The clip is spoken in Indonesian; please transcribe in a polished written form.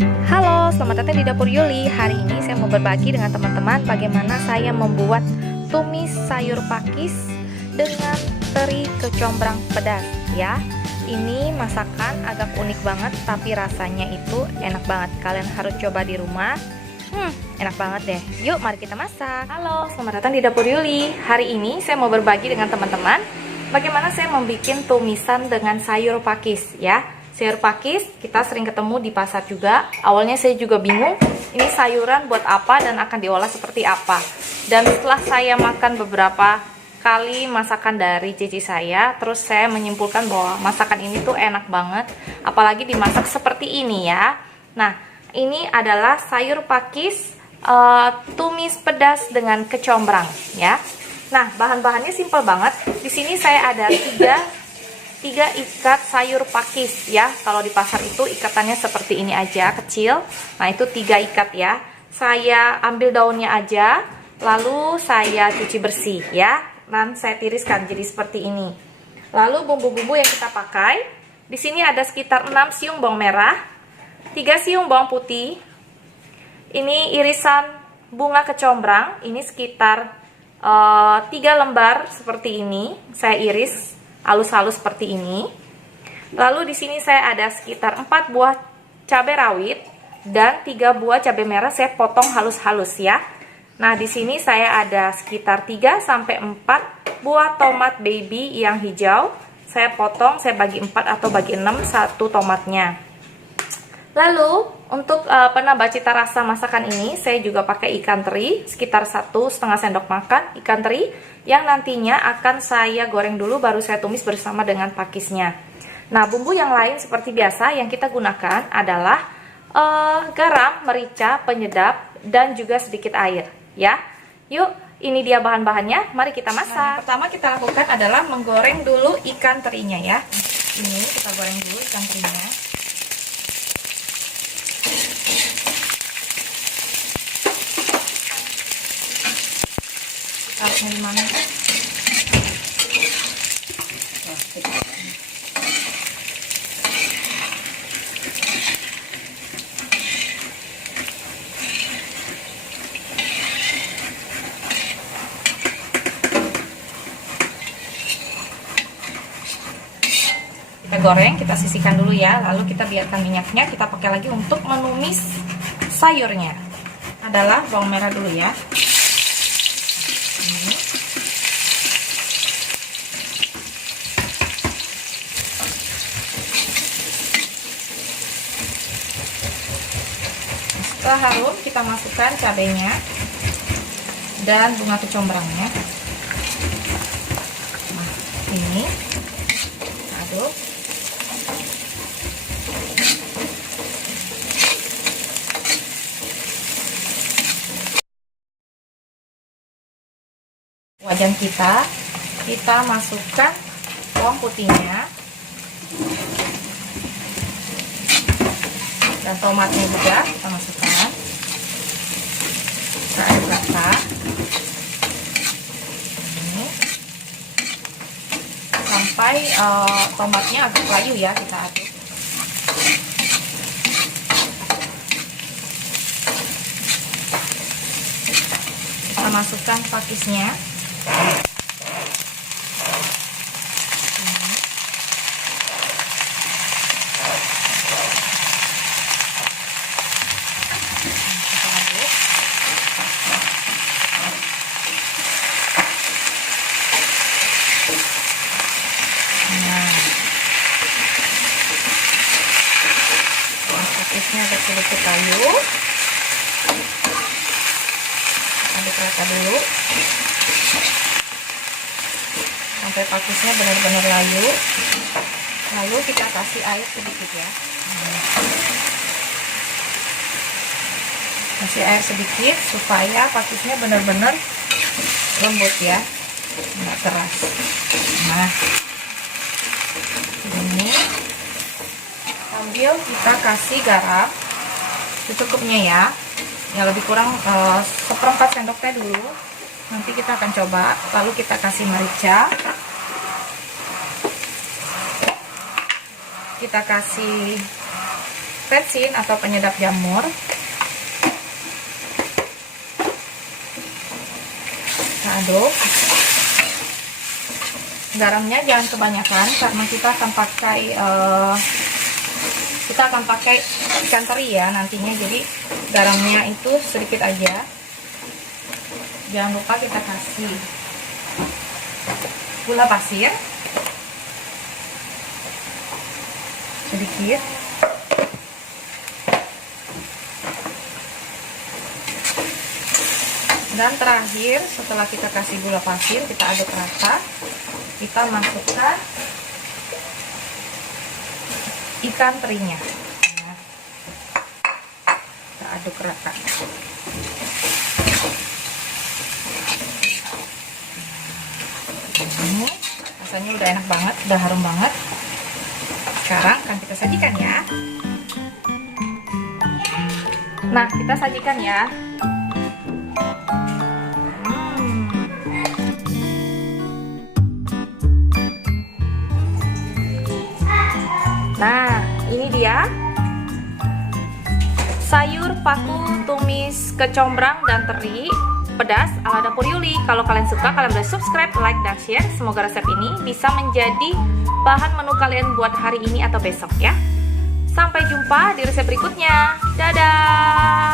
Halo, selamat datang di Dapur Yuli. Hari ini saya mau berbagi dengan teman-teman bagaimana saya membuat tumis sayur pakis dengan teri kecombrang pedas ya. Ini masakan agak unik banget tapi rasanya itu enak banget. Kalian harus coba di rumah. Enak banget deh. Yuk, mari kita masak. Halo, selamat datang di Dapur Yuli. Hari ini saya mau berbagi dengan teman-teman bagaimana saya membuat tumisan dengan sayur pakis ya. Sayur pakis kita sering ketemu di pasar juga. Awalnya saya juga bingung ini sayuran buat apa dan akan diolah seperti apa. Dan setelah saya makan beberapa kali masakan dari cici saya, terus saya menyimpulkan bahwa masakan ini tuh enak banget, apalagi dimasak seperti ini ya. Nah, ini adalah sayur pakis tumis pedas dengan kecombrang ya. Nah, bahan-bahannya simpel banget. Di sini saya ada tiga ikat sayur pakis ya. Kalau di pasar itu ikatannya seperti ini aja, kecil. Nah, itu 3 ikat ya. Saya ambil daunnya aja, lalu saya cuci bersih ya, dan saya tiriskan jadi seperti ini. Lalu bumbu-bumbu yang kita pakai, di sini ada sekitar 6 siung bawang merah, 3 siung bawang putih. Ini irisan bunga kecombrang, ini sekitar 3 lembar seperti ini. Saya iris halus-halus seperti ini. Lalu di sini saya ada sekitar 4 buah cabai rawit dan 3 buah cabai merah saya potong halus-halus ya. Nah, di sini saya ada sekitar 3 sampai 4 buah tomat baby yang hijau. Saya potong, saya bagi 4 atau bagi 6 satu tomatnya. Lalu untuk penambah cita rasa masakan ini saya juga pakai ikan teri sekitar 1,5 sendok makan ikan teri yang nantinya akan saya goreng dulu baru saya tumis bersama dengan pakisnya. Nah, bumbu yang lain seperti biasa yang kita gunakan adalah garam, merica, penyedap dan juga sedikit air ya. Yuk, ini dia bahan-bahannya, mari kita masak. Nah, yang pertama kita lakukan adalah menggoreng dulu ikan terinya ya. Ini kita goreng dulu ikan terinya. Harusnya di mana? Kita goreng, kita sisihkan dulu ya, lalu kita biarkan minyaknya, kita pakai lagi untuk menumis sayurnya. Adalah bawang merah dulu ya. Setelah harum, kita masukkan cabenya dan bunga kecombrangnya. Nah, ini aduk. Wajan kita masukkan bawang putihnya dan tomatnya juga kita masukkan. Kita aduk rata. Ini sampai tomatnya agak layu ya, kita aduk. Kita masukkan pakisnya. Pakisnya agak sedikit layu, aduk rata dulu sampai pakisnya benar-benar layu. Lalu kita kasih air sedikit ya. Kasih air sedikit supaya pakisnya benar-benar lembut ya, nggak keras. Nah, ini sambil kita kasih garam secukupnya ya lebih kurang 1/4 sendok teh dulu. Nanti kita akan coba. Lalu kita kasih merica, kita kasih capsaicin atau penyedap jamur. Kita aduk. Garamnya jangan kebanyakan karena kita akan pakai ikan teri ya nantinya, jadi garamnya itu sedikit aja. Jangan lupa kita kasih gula pasir sedikit, dan terakhir setelah kita kasih gula pasir, kita aduk rata, kita masukkan ikan terinya. Nah, kita aduk rata. Ini rasanya udah enak banget, udah harum banget. Sekarang akan kita sajikan ya. Nah, kita sajikan ya. Nah, ini dia sayur paku tumis kecombrang dan teri pedas ala Dapur Yuli. Kalau kalian suka, kalian boleh subscribe, like, dan share. Semoga resep ini bisa menjadi bahan menu kalian buat hari ini atau besok ya. Sampai jumpa di resep berikutnya. Dadah!